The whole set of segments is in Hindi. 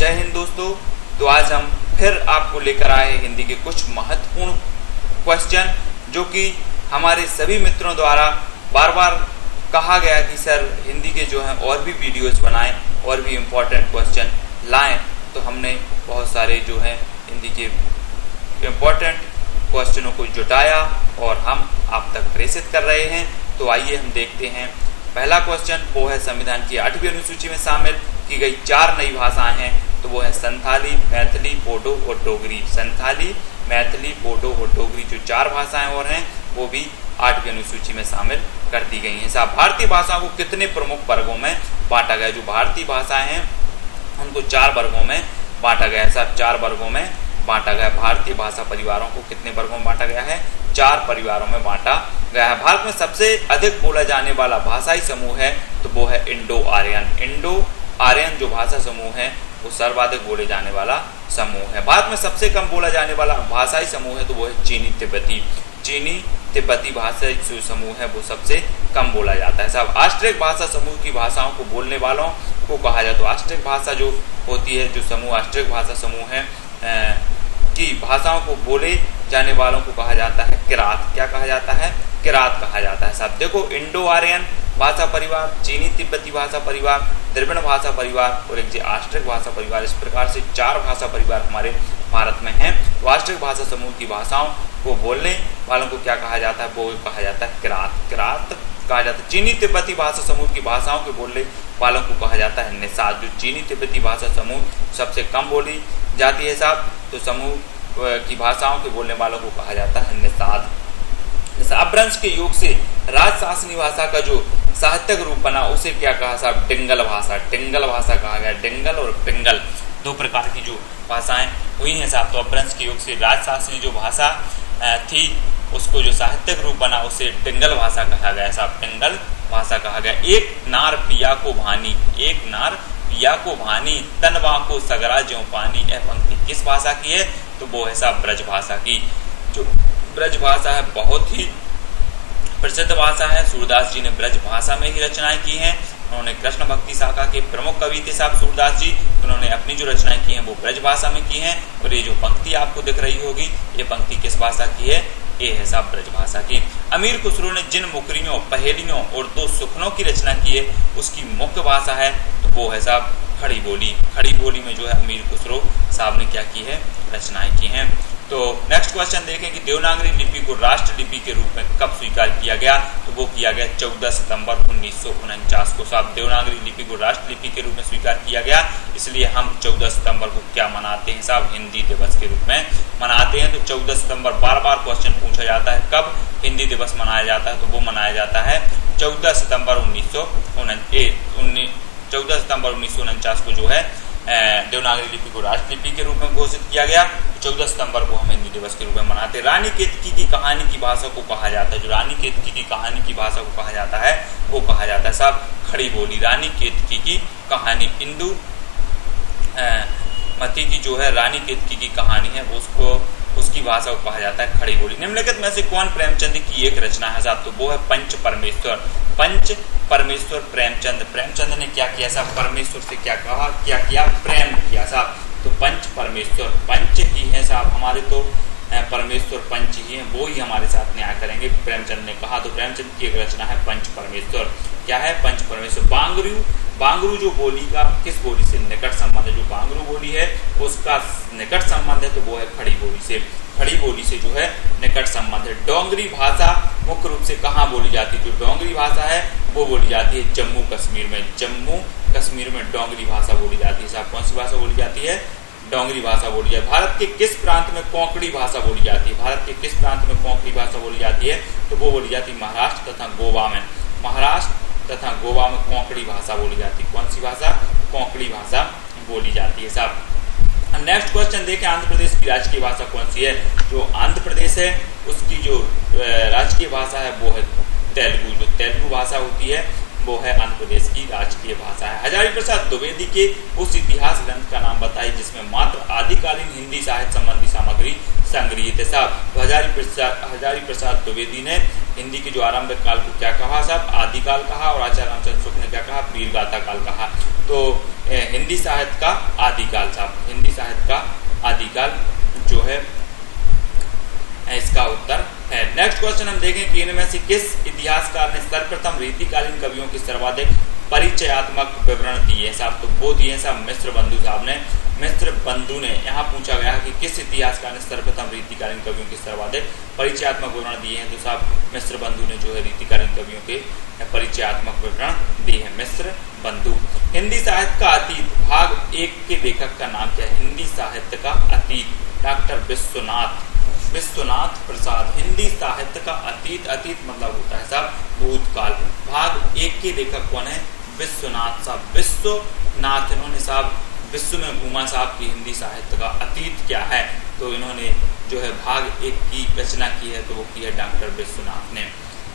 जय हिंद दोस्तों। तो आज हम फिर आपको लेकर आए हैं हिंदी के कुछ महत्वपूर्ण क्वेश्चन, जो कि हमारे सभी मित्रों द्वारा बार बार कहा गया कि सर हिंदी के जो हैं और भी वीडियोस बनाएं और भी इम्पोर्टेंट क्वेश्चन लाएं। तो हमने बहुत सारे जो हैं हिंदी के इम्पोर्टेंट क्वेश्चनों को जुटाया और हम आप तक प्रेषित कर रहे हैं। तो आइए हम देखते हैं। पहला क्वेश्चन वो है, संविधान की 8वीं अनुसूची में शामिल की गई 4 नई भाषाएं हैं। तो वो है संथाली, मैथिली, बोडो और डोगरी। संथाली, मैथिली, बोडो और डोगरी जो 4 भाषाएं और हैं वो भी 8वीं अनुसूची में शामिल कर दी गई हैं। साहब, भारतीय भाषाओं को कितने प्रमुख वर्गों में बांटा गया? जो भारतीय भाषाएं हैं उनको 4 वर्गों में बांटा गया है। साहब, 4 वर्गों में बांटा गया। भारतीय भाषा परिवारों को कितने वर्गों में बांटा गया है? 4 परिवारों में बांटा गया है। भारत में सबसे अधिक बोला जाने वाला भाषाई समूह है तो वो है इंडो आर्यन। इंडो आर्यन जो भाषा समूह है वो सर्वाधिक बोले जाने वाला समूह है। भारत में सबसे कम बोला जाने वाला भाषाई समूह है तो वो है चीनी तिब्बती। चीनी तिब्बती भाषा जो समूह है वो सबसे कम बोला जाता है। साहब, आष्ट्रिक भाषा समूह की भाषाओं को बोलने वालों को कहा जाता है। आष्ट्रिक भाषा जो होती है, जो समूह आष्ट्रिक भाषा समूह है की भाषाओं को बोले जाने वालों को कहा जाता है किरात। क्या कहा जाता है? किरात कहा जाता है। साहब देखो, इंडो आर्यन भाषा परिवार, चीनी तिब्बती भाषा परिवार, द्रविड़ भाषा परिवार और एक आष्ट्रिक भाषा परिवार, इस प्रकार से 4 भाषा परिवार हमारे भारत में हैं। तो आष्ट्रिक भाषा समूह की भाषाओं को बोलने वालों को क्या कहा जाता है? वो कहा जाता है किरात। किरात कहा जाता है। चीनी तिब्बती भाषा समूह की भाषाओं के बोलने वालों को कहा जाता है निषाद। जो चीनी तिब्बती भाषा समूह सबसे कम बोली जाती है साहब, तो समूह की भाषाओं के बोलने वालों को कहा जाता है निषाद। अपभ्रंश के योग से राजशासनी भाषा का जो साहित्यिक रूप बना उसे क्या कहा साहब? डिंगल भाषा। डिंगल भाषा कहा गया। डिंगल और पिंगल 2 प्रकार की जो भाषाएं हुई हैं साहब। तो अपभ्रंश के योग से राजशासनी जो भाषा थी उसको जो साहित्यिक रूप बना उसे डिंगल भाषा कहा गया साहब। डिंगल भाषा कहा गया। एक नार पिया को भानी, एक नार पिया को भानी, तनवा को सगरा ज्यों पानी। यह पंक्ति किस भाषा की है? तो वो है साहब ब्रज भाषा की। जो ब्रज भाषा है बहुत ही प्रसिद्ध भाषा है। सूरदास जी ने ब्रज भाषा में ही रचनाएं की हैं। उन्होंने कृष्ण भक्ति शाखा के प्रमुख कवि थे साहब सूरदास जी। उन्होंने अपनी जो रचनाएं की हैं वो ब्रज भाषा में की हैं। और ये जो पंक्ति आपको दिख रही होगी, ये पंक्ति किस भाषा की है? ये है साहब ब्रज भाषा की। अमीर खुसरो ने जिन मुकरियों, पहेलियों और 2 सुखनों की रचना की है उसकी मुख्य भाषा है तो वो है साहब खड़ी बोली। खड़ी बोली में जो है अमीर खुसरो साहब ने क्या की है? रचनाएं की हैं। तो नेक्स्ट क्वेश्चन देखें कि देवनागरी लिपि को राष्ट्र लिपि के रूप में कब स्वीकार किया गया? तो वो किया गया 14 सितंबर 1949 को। साहब, देवनागरी लिपि को राष्ट्र लिपि के रूप में स्वीकार किया गया, इसलिए हम 14 सितंबर को क्या मनाते हैं साहब? हिंदी दिवस के रूप में मनाते हैं। तो 14 सितंबर बार बार क्वेश्चन पूछा जाता है कब हिंदी दिवस मनाया जाता है? तो वो मनाया जाता है 14 सितंबर 1949 को जो है देवनागरी लिपि को राष्ट्र लिपि के रूप में घोषित किया गया। 14 सितंबर को हम हिंदी दिवस के रूप में मनाते हैं। रानी केतकी की कहानी की भाषा को कहा जाता है। जो रानी केतकी की कहानी की भाषा को कहा जाता है वो कहा जाता है साहब खड़ी बोली। रानी केतकी की कहानी, इंदु मती की जो है रानी केतकी की कहानी है उसकी भाषा को कहा जाता है खड़ी बोली। निम्नलिखित में से कौन प्रेमचंद की एक रचना है साहब? तो वो है पंच परमेश्वर। पंच परमेश्वर प्रेमचंद। प्रेमचंद ने क्या किया साहब? परमेश्वर से क्या कहा, क्या किया? प्रेम किया साहब। तो पंच परमेश्वर, पंच ही है साहब हमारे, तो परमेश्वर पंच ही है, वो ही हमारे साथ न्याय करेंगे प्रेमचंद ने कहा। तो प्रेमचंद की एक रचना है पंच परमेश्वर। क्या है? पंच परमेश्वर। बांगरू, बांगरू जो बोली का किस बोली से निकट संबंध है? जो बांगरू बोली है उसका निकट संबंध है तो वो है खड़ी बोली से। खड़ी बोली से जो है निकट संबंध है। डोंगरी भाषा मुख्य रूप से कहाँ बोली जाती है? जो डोंगरी भाषा है वो बोली जाती है जम्मू कश्मीर में। जम्मू कश्मीर में डोंगरी भाषा बोली जाती है साहब। कौन सी भाषा बोली जाती है? डोंगरी भाषा बोली जाती है। भारत के किस प्रांत में कोंकणी भाषा बोली जाती है? भारत के किस प्रांत में कोंकणी भाषा बोली जाती है? तो वो बोली जाती है महाराष्ट्र तथा गोवा में। महाराष्ट्र तथा गोवा में कोंकणी भाषा बोली जाती है। कौन सी भाषा? कोंकणी भाषा बोली जाती है साहब। नेक्स्ट क्वेश्चन देखें, आंध्र प्रदेश की राजकीय भाषा कौन सी है? जो आंध्र प्रदेश है उसकी जो राजकीय भाषा है वो है तेलुगु। जो तेलुगु भाषा होती है वो है आंध्र प्रदेश की राजकीय भाषा है। हजारी प्रसाद द्विवेदी के उस इतिहास ग्रंथ का नाम बताइए जिसमें मात्र आदिकालीन हिंदी साहित्य संबंधी सामग्री संग्रहित है साहब। तो हजारी प्रसाद द्विवेदी ने हिंदी के जो आरंभिक काल को क्या कहा साहब? आदिकाल कहा। और आचार्य रामचंद्र शुक्ल ने क्या कहा? वीरगाथा काल कहा। तो हिंदी साहित्य का आदिकाल साहब, हिंदी साहित्य का आदिकाल जो है इसका उत्तर है। नेक्स्ट क्वेश्चन हम देखें कि इनमें से किस इतिहासकार ने सर्वप्रथम रीतिकालीन कवियों की सर्वाधिक परिचयात्मक विवरण दिए साहब, तो वो दिए साहब मिश्र बंधु साहब ने। मिश्र बंधु ने, यहाँ पूछा गया कि किस इतिहासकार ने सर्वप्रथम रीतिकालीन कवियों की सर्वाधिक परिचयात्मक विवरण दिए हैं, तो साहब मिश्र बंधु ने जो है रीतिकालीन कवियों के परिचयात्मक विवरण दिए हैं, मिश्र बंधु। हिंदी साहित्य का अतीत भाग 1 के लेखक का नाम क्या है? हिंदी साहित्य का अतीत डॉक्टर विश्वनाथ प्रसाद। हिंदी साहित्य का अतीत, अतीत मतलब होता है साहब भूतकाल। भाग 1 के लेखक कौन है? विश्वनाथ साहब। विश्वनाथ, इन्होंने साहब विश्व में घूमा साहब की हिंदी साहित्य का अतीत क्या है, तो इन्होंने जो है भाग 1 की रचना की है, तो वो की है डॉक्टर विश्वनाथ ने।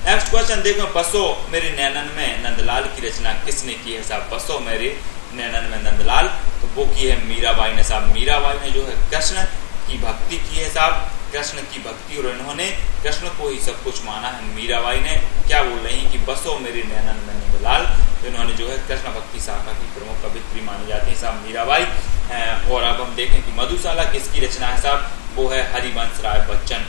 नेक्स्ट क्वेश्चन देखो, बसो मेरे नैनन में नंदलाल की रचना किसने की है साहब? बसो मेरे नैनन में नंदलाल, तो वो की है मीराबाई ने साहब। मीराबाई ने जो है कृष्ण की भक्ति की है साहब, कृष्ण की भक्ति, और इन्होंने कृष्ण को ही सब कुछ माना है। मीराबाई ने क्या बोल रही कि बसो मेरे नैनन में नंदलाल, तो इन्होंने जो है कृष्ण भक्ति शाखा की प्रमुख कवित्री मानी जाती है साहब मीराबाई। और अब हम देखें कि मधुशाला किसकी रचना है साहब? वो है हरिवंश राय बच्चन।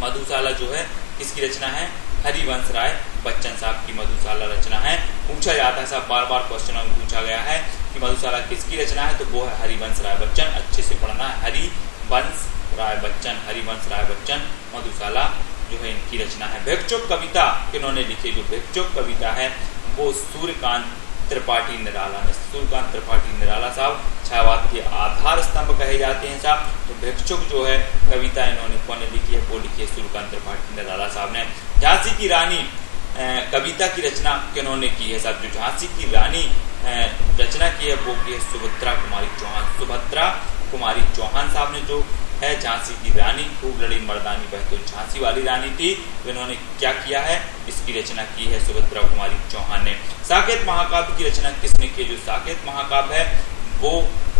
मधुशाला जो है किसकी रचना है? हरिवंश राय बच्चन साहब की मधुशाला रचना है। पूछा जाता है साहब, बार बार क्वेश्चन में पूछा गया है कि मधुशाला किसकी रचना है, तो वो है हरिवंश राय बच्चन। अच्छे से पढ़ना है, हरिवंश राय बच्चन मधुशाला जो है इनकी रचना है। भिक्षुक कविता किन्होंने लिखी? जो भिक्षुक कविता है वो सूर्यकांत त्रिपाठी निराला ने। सूर्यकांत त्रिपाठी निराला साहब छायावाद के आधार स्तंभ कहे जाते हैं साहब। तो भिक्षुक जो है कविता इन्होंने कौन लिखी है? वो लिखी है सूर्यकांत त्रिपाठी निराला साहब ने। झांसी की रानी कविता की रचना किन्होंने की है साहब? जो झांसी की रानी रचना की है वो की है सुभद्रा कुमारी चौहान। सुभद्रा कुमारी चौहान साहब ने जो है झांसी की रानी, खूब लड़ी मर्दानी बह तो झांसी वाली रानी थी, तो इन्होंने क्या किया है? इसकी रचना की है सुभद्रा कुमारी चौहान ने। साकेत महाकाव्य की रचना किसने की? जो साकेत महाकाव्य है वो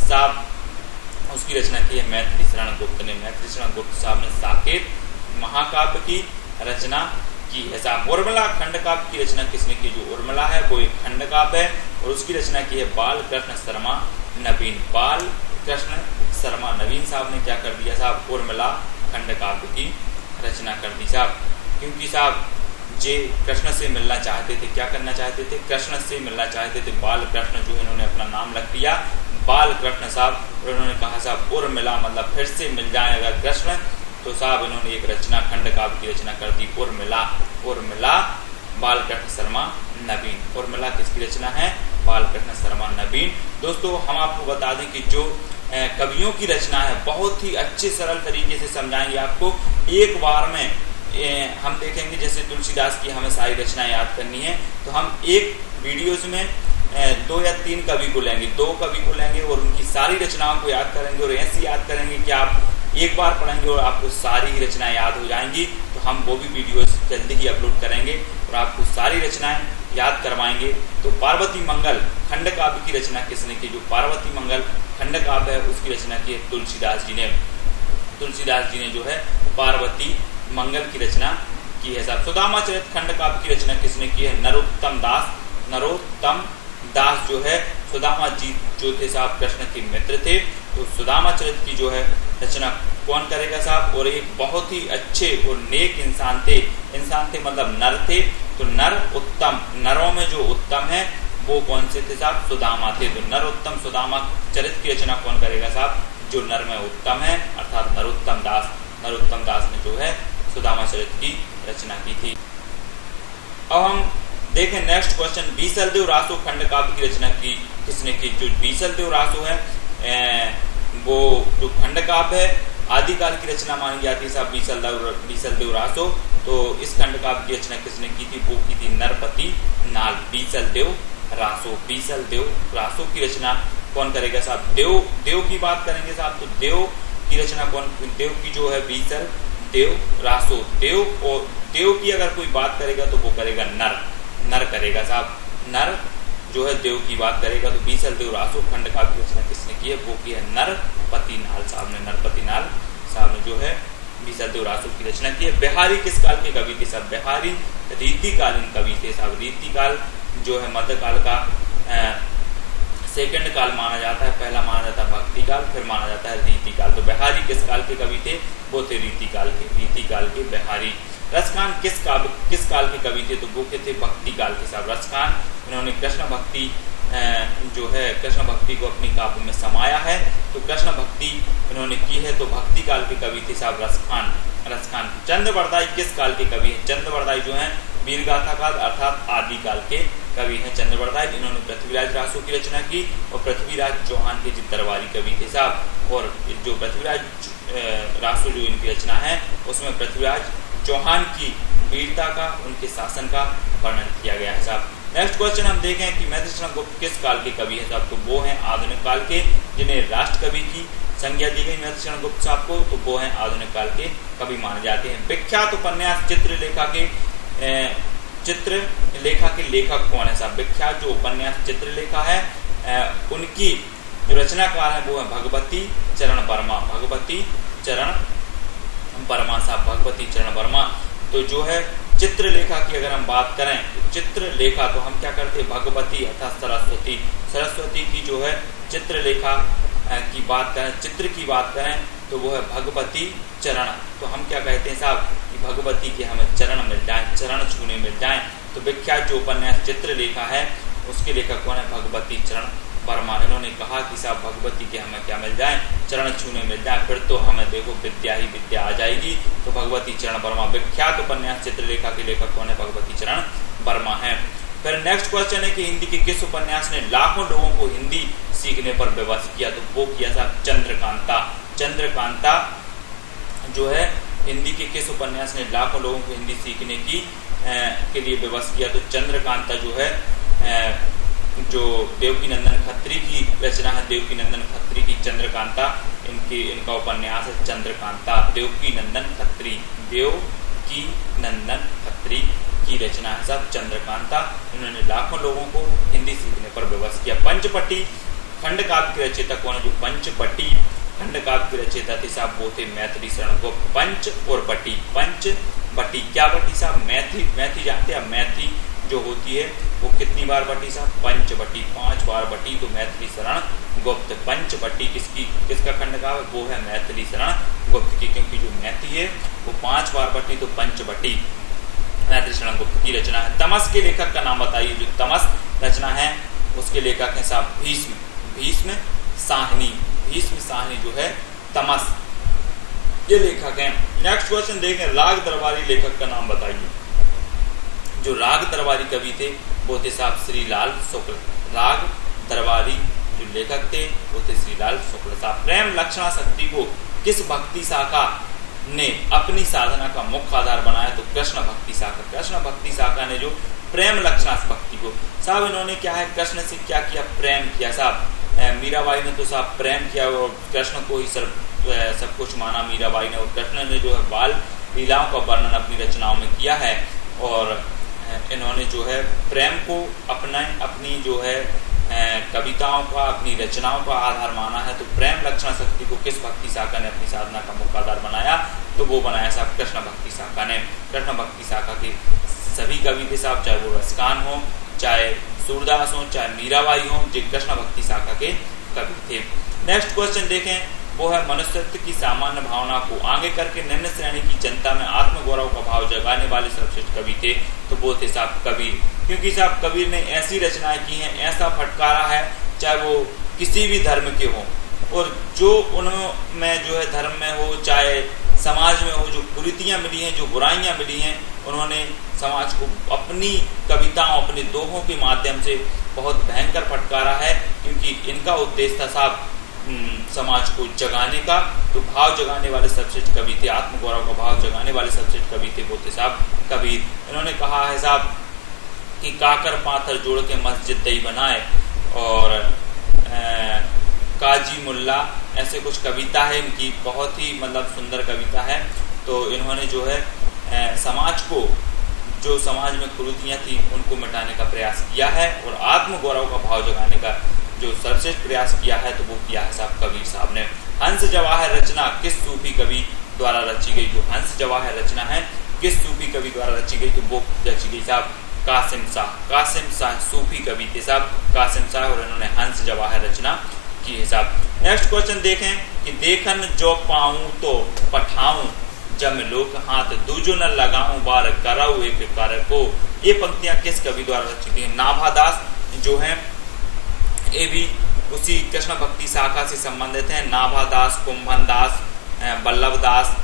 साहब उसकी रचना की है मैथिली शरण गुप्त ने। मैथिली शरण गुप्त साहब ने साकेत महाकाव्य की रचना की है साहब। उर्मिला खंड काव्य की रचना किसने की? जो उर्मिला है वो एक खंड काव्य है, और उसकी रचना की है बाल कृष्ण शर्मा नवीन। बाल कृष्ण शर्मा नवीन साहब ने क्या कर दिया साहब? उर्मिला खंड काव्य की रचना कर दी साहब। क्योंकि साहब जे कृष्ण से मिलना चाहते थे, क्या करना चाहते थे? कृष्ण से मिलना चाहते थे। बाल कृष्ण जो इन्होंने अपना नाम रख दिया बाल कृष्ण साहब, और उन्होंने कहा साहब उर्मिला मतलब फिर से मिल जाए अगर कृष्ण, तो साहब इन्होंने एक रचना खंड काव्य की रचना कर दी उर्मिला बाल कृष्ण शर्मा नवीन। उर्मिला किसकी रचना है? बाल कृष्ण शर्मा नवीन। दोस्तों हम आपको बता दें कि जो कवियों की रचना है बहुत ही अच्छे सरल तरीके से समझाएंगे आपको। एक बार में हम देखेंगे, जैसे तुलसीदास की हमें सारी रचनाएं याद करनी है, तो हम एक वीडियोज में 2 या 3 कवि को लेंगे, 2 कवि को लेंगे और उनकी सारी रचनाओं को याद करेंगे, और ऐसी याद करेंगे कि आप एक बार पढ़ेंगे और आपको सारी ही रचनाएं याद हो जाएंगी। तो हम वो भी वीडियोस जल्दी ही अपलोड करेंगे और आपको सारी रचनाएं याद करवाएंगे। तो पार्वती मंगल खंड काव्य की रचना किसने की? जो पार्वती मंगल खंड काव्य है उसकी रचना की है तुलसीदास जी ने। तुलसीदास जी ने जो है पार्वती मंगल की रचना की है साहब। सुदामा चरित खंड काव्य की रचना किसने की है? नरोत्तम दास जो है, सुदामा जी जो थे साहब कृष्ण के मित्र थे, तो सुदामा चरित की जो है रचना कौन करेगा साहब? और एक बहुत ही अच्छे और नेक इंसान थे मतलब नर थे, तो नर उत्तम, नरों में जो उत्तम है वो कौन से थे साहब? सुदामा थे। तो नरोत्तम सुदामा चरित की रचना कौन करेगा साहब? जो नर में उत्तम है अर्थात नरोत्तम दास ने जो है सुदामा चरित की रचना की थी। अब हम देखें नेक्स्ट क्वेश्चन, बीसलदेव रासो खंड काव्य की रचना की किसने की? जो बीसलदेव रासो है वो जो खंड काव्य है आदिकाल की रचना मानी जाती है साहब बीसलदेव रासो। तो इस खंड काव्य की रचना किसने की थी? वो की थी नरपति नाल। बीसलदेव रासो की रचना कौन करेगा साहब? देव की बात करेंगे साहब, तो देव की रचना कौन? देव की जो है बीसलदेव रासो। देव की अगर कोई बात करेगा तो वो करेगा नर करेगा साहब। नर जो है देव की बात करेगा, तो बीसलदेव रासो खंड काव्य की रचना किसने की है? वो की है नरपति नाल साहब ने। नरपति नाल साहब ने जो है बीसलदेव रासो की रचना की है। बिहारी किस काल के कवि थे साहब? बिहारी रीतिकालीन कवि थे साहब। रीतिकाल जो है मध्यकाल का सेकंड काल माना जाता है, पहला काल, फिर माना जाता है रीतिकाल। तो बिहारी किस काल के कवि थे? वो थे रीतिकाल के बिहारी। रसखान किस काल के कवि थे? तो वो के थे भक्ति काल के साहब रसखान। इन्होंने कृष्ण भक्ति जो है कृष्ण भक्ति को अपनी काव्य में समाया है। तो कृष्ण भक्ति इन्होंने की है, तो भक्ति काल के कवि थे साहब रसखान। चंद्रवरदाई किस काल के कवि हैं? चंद्रवरदाई जो हैं वीरगाथा काल अर्थात आदि काल के कवि हैं चंद्रवरदाई। इन्होंने पृथ्वीराज रासो की रचना की और पृथ्वीराज चौहान के दरबारी कवि थे साहब। और जो पृथ्वीराज रासो जो इनकी रचना है उसमें पृथ्वीराज चौहान की वीरता का, उनके शासन का वर्णन किया गया है साहब। नेक्स्ट क्वेश्चन हम देखें कि मैथिलीशरण गुप्त किस काल के कवि हैं साहब? तो वो हैं आधुनिक काल के, जिन्हें राष्ट्र कवि की संज्ञा दी गई मैथिलीशरण गुप्त साहब को। तो वो हैं आधुनिक काल के कवि माने जाते हैं। विख्यात उपन्यास चित्रलेखा के लेखक कौन है साहब? विख्यात जो उपन्यास चित्रलेखा है उनकी जो रचनाकार है वो है भगवती चरण वर्मा। भगवती चरण वर्मा। तो जो है चित्रलेखा की अगर हम बात करें तो चित्रलेखा तो हम क्या करते हैं? भगवती अर्थात सरस्वती की जो है चित्रलेखा की बात करें, चित्र की बात करें तो वो है भगवती चरण। तो हम क्या कहते हैं साहब कि भगवती के हमें चरण मिल जाएं, चरण छूने मिल जाएं। तो विख्यात जो उपन्यास चित्रलेखा है उसके लेखक कौन है? भगवती चरण वर्मा। इन्होंने कहा कि साहब भगवती के हमें क्या मिल जाए? चरण छूने मिल जाए, फिर तो हमें देखो विद्या ही विद्या आ जाएगी। तो भगवती चरण वर्मा। विख्यात उपन्यास चित्रलेखा के लेखक कौन है? भगवती चरण वर्मा है। फिर नेक्स्ट क्वेश्चन है कि हिंदी के किस उपन्यास ने लाखों लोगों को हिंदी सीखने पर विवश किया? तो वो किया साहब चंद्रकांता। चंद्रकांता जो है हिंदी के किस उपन्यास ने लाखों लोगों को हिंदी सीखने के लिए विवश किया? तो चंद्रकांता जो है जो देवकीनंदन खत्री की रचना है, देवकीनंदन खत्री की चंद्रकांता इनका उपन्यास है चंद्रकांता। देवकीनंदन खत्री की रचना है साहब चंद्रकांता। इन्होंने लाखों लोगों को हिंदी सीखने पर विवश किया। पंचपटी खंड काव्य के रचयिता कौन है? जो पंचपटी खंड काव्य के रचयिता थे साहब वो थे मैथिलीशरण गुप्त। पंच और बटी, पंचपटी क्या बटी साहब? मैथी जानते हैं? मैथी जो होती है वो कितनी बार बटी साहब? पंचवटी, 5 बार बटी। तो मैथिलीशरण गुप्त। पंचवटी किसका खंड काव्य? वो है मैथिलीशरण गुप्त की, क्योंकि जो मैथी है वो 5 बार बटी, तो पंचवटी मैथिलीशरण गुप्त की रचना है। तमस के लेखक का नाम बताइए। जो तमस रचना है उसके लेखक है साहब भीष्म साहनी जो है तमस ये लेखक हैं। नेक्स्ट क्वेश्चन देखें, राग दरबारी लेखक का नाम बताइए। जो राग दरबारी कवि थे वो थे साहब श्रीलाल शुक्ल। राग दरबारी जो लेखक थे वो थे श्रीलाल शुक्ल साहब। प्रेम लक्षणा शक्ति को किस भक्ति शाखा ने अपनी साधना का मुख्य आधार बनाया? तो कृष्ण भक्ति शाखा। कृष्ण भक्ति शाखा ने जो प्रेम लक्षणा भक्ति को साहब इन्होंने क्या है कृष्ण से क्या किया? प्रेम किया साहब। मीराबाई ने तो साहब प्रेम किया और कृष्ण को ही सब कुछ माना मीराबाई ने। और कृष्ण ने जो है बाल लीलाओं का वर्णन अपनी रचनाओं में किया है और इन्होंने जो है प्रेम को अपनी जो है कविताओं का, अपनी रचनाओं का आधार माना है। तो प्रेम लक्षण शक्ति को किस भक्ति शाखा ने अपनी साधना का मुख्य आधार बनाया? तो वो बनाया साहब कृष्ण भक्ति शाखा ने। कृष्ण भक्ति शाखा के सभी कवि थे साहब, चाहे वो रसखान हो, चाहे सूरदास हो, चाहे मीराबाई हो, जो कृष्ण भक्ति शाखा के कवि थे। नेक्स्ट क्वेश्चन देखें, वो है मनुष्यत्व की सामान्य भावना को आगे करके निम्न श्रेणी की जनता में आत्मगौरव का भाव जगाने वाले सर्वश्रेष्ठ कवि थे। तो वो थे साहब कबीर, क्योंकि साहब कबीर ने ऐसी रचनाएं की हैं, ऐसा फटकारा है, चाहे वो किसी भी धर्म के हो और जो उनमें जो है धर्म में हो, चाहे समाज में हो, जो कुरीतियाँ मिली हैं, जो बुराइयाँ मिली हैं, उन्होंने समाज को अपनी कविताओं, अपने दोहों के माध्यम से बहुत भयंकर फटकारा है, क्योंकि इनका उद्देश्य था साहब समाज को जगाने का। तो भाव जगाने वाले सर्वश्रेष्ठ कवि थे, आत्मगौरव का भाव जगाने वाले सर्वश्रेष्ठ कवि थे वो थे साहब कबीर। इन्होंने कहा है साहब कि काकर पाथर जोड़ के मस्जिद दई बनाए और काजी मुल्ला, ऐसे कुछ कविता है इनकी, बहुत ही मतलब सुंदर कविता है। तो इन्होंने जो है समाज को, जो समाज में कुरीतियाँ थी उनको मिटाने का प्रयास किया है और आत्मगौरव का भाव जगाने का जो सर्वश्रेष्ठ प्रयास किया है तो वो किया है साहब कबीर साहब ने। हंस जवाहर रचना किस सूफी कवि द्वारा रची गई? जो हंस जवाहर रचना है किस सूफी कवि द्वारा रची गई? तो वो रची गई साहब कासिम शाह सूफी कवि थे साहब कासिम शाह, और इन्होंने हंस जवाहर रचना की है साहब। नेक्स्ट क्वेश्चन देखें कि देखन जो पाऊं तो पठाऊं, जम लोक हाथ दूजो न लगाऊं, बार कराऊं एक कर को। ये पंक्तियां किस कवि द्वारा रचित हैं? नाभादास जो है ये भी उसी कृष्ण भक्ति शाखा से संबंधित हैं। नाभादास, कुंभनदास, बल्लभदास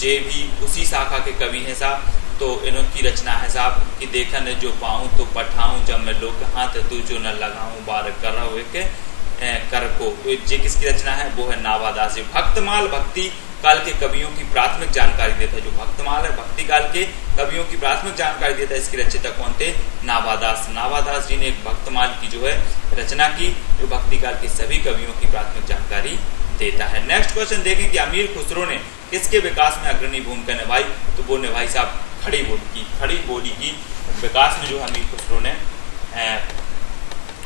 जे भी उसी शाखा के कवि हैं साहब। तो इनकी रचना है साहब कि देखन जो पाऊं तो पठाऊं, जब मैं लोक हाथ दूजो न लगाऊं, बार कराऊं एक कर को। तो ये किसकी रचना है? वो है नाभादास। भक्तमाल भक्ति काल के कवियों की प्राथमिक जानकारी देता है। जो भक्तमाल है भक्ति काल के कवियों की प्राथमिक जानकारी देता है। इसकी रचयिता कौन थे? नाभादास। नाभादास जी ने एक भक्तमाल की जो है रचना की, जो भक्ति काल के सभी कवियों की प्राथमिक जानकारी देता है। नेक्स्ट क्वेश्चन देखें कि अमीर खुसरो ने किसके विकास में अग्रणी भूमिका निभाई? तो वो निभाई साहब खड़ी बोली की विकास में जो अमीर खुसरो ने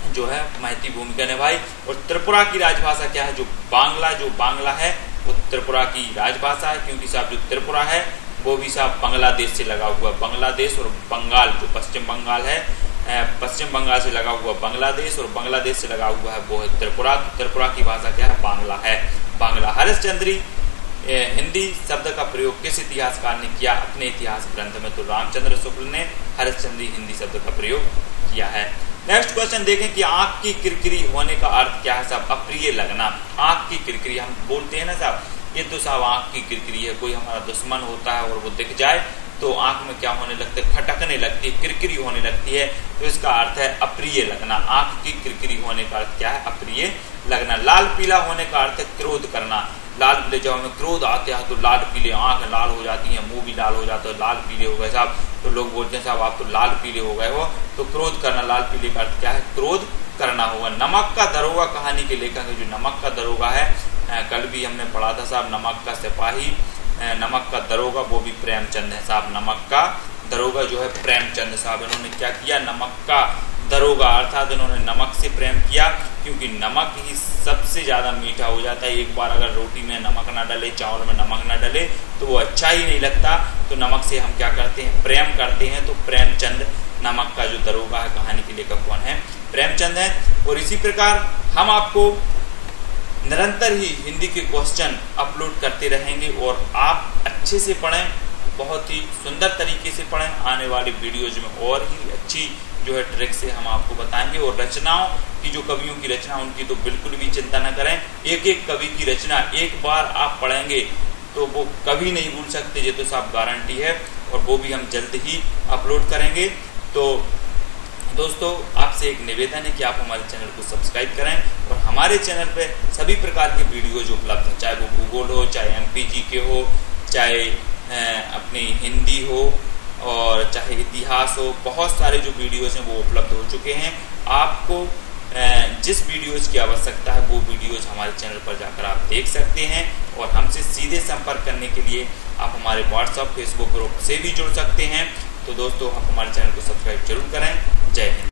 जो है महती भूमिका निभाई। और त्रिपुरा की राजभाषा क्या है? जो बांग्ला है वो त्रिपुरा की राजभाषा है, क्योंकि साहब जो त्रिपुरा है वो भी साहब बांग्लादेश से लगा हुआ। बांग्लादेश और बंगाल जो पश्चिम बंगाल है, पश्चिम बंगाल से लगा हुआ बांग्लादेश और बांग्लादेश से लगा हुआ है वो है त्रिपुरा। त्रिपुरा की भाषा क्या है? बांग्ला। हरिश्चंद्री हिंदी शब्द का प्रयोग किस इतिहासकार ने किया अपने इतिहास ग्रंथ में? तो रामचंद्र शुक्ल ने हरिश्चंद्री हिंदी शब्द का प्रयोग किया है। नेक्स्ट क्वेश्चन देखें कि आंख की किरकिरी होने का अर्थ क्या है साहब? अप्रिय लगना। आंख की किरकिरी हम बोलते हैं ना साहब, ये तो साहब आंख की किरकिरी है। कोई हमारा दुश्मन होता है और वो दिख जाए तो आंख में क्या होने लगता है? खटकने लगती है, किरकिरी होने लगती है। तो इसका अर्थ है अप्रिय लगना। आंख की किरकिरी होने का अर्थ क्या है? अप्रिय लगना। लाल पीला होने का अर्थ है क्रोध करना। लाल पीले जब हमें क्रोध आते हैं तो लाल पीले, आंख लाल हो जाती है, मुंह भी लाल हो जाता है, लाल पीले हो गए साहब। तो लोग बोलते हैं साहब आप तो लाल पीले हो गए हो। तो क्रोध करना, लाल पीले का अर्थ क्या है? क्रोध करना होगा। नमक का दरोगा कहानी के लेखक है। जो नमक का दरोगा है, कल भी हमने पढ़ा था साहब, नमक का सिपाही, नमक का दरोगा वो भी प्रेमचंद है साहब। नमक का दरोगा जो है प्रेमचंद साहब। इन्होंने क्या किया? नमक का दरोगा अर्थात इन्होंने नमक से प्रेम किया, क्योंकि नमक ही सबसे ज़्यादा मीठा हो जाता है। एक बार अगर रोटी में नमक ना डले, चावल में नमक ना डले तो वो अच्छा ही नहीं लगता। तो नमक से हम क्या करते हैं? प्रेम करते हैं। तो प्रेमचंद नमक का जो दरोगा है कहानी के लेखक कौन है? प्रेमचंद है। और इसी प्रकार हम आपको निरंतर ही हिंदी के क्वेश्चन अपलोड करते रहेंगे और आप अच्छे से पढ़ें, बहुत ही सुंदर तरीके से पढ़ें। आने वाले वीडियोज में और ही अच्छी जो है ट्रिक से हम आपको बताएंगे। और रचनाओं की जो कवियों की रचना उनकी तो बिल्कुल भी चिंता न करें। एक एक कवि की रचना एक बार आप पढ़ेंगे तो वो कभी नहीं भूल सकते, ये तो साहब गारंटी है। और वो भी हम जल्द ही अपलोड करेंगे। तो दोस्तों आपसे एक निवेदन है कि आप हमारे चैनल को सब्सक्राइब करें और हमारे चैनल पे सभी प्रकार के वीडियोज उपलब्ध हैं, चाहे वो भूगोल हो, चाहे MPG के हो, चाहे अपनी हिंदी हो और चाहे इतिहास हो। बहुत सारे जो वीडियोस हैं वो उपलब्ध हो चुके हैं। आपको जिस वीडियोस की आवश्यकता है वो वीडियोस हमारे चैनल पर जाकर आप देख सकते हैं। और हमसे सीधे संपर्क करने के लिए आप हमारे व्हाट्सएप, फेसबुक ग्रुप से भी जुड़ सकते हैं। तो दोस्तों आप हमारे चैनल को सब्सक्राइब जरूर करें। जय हिंद।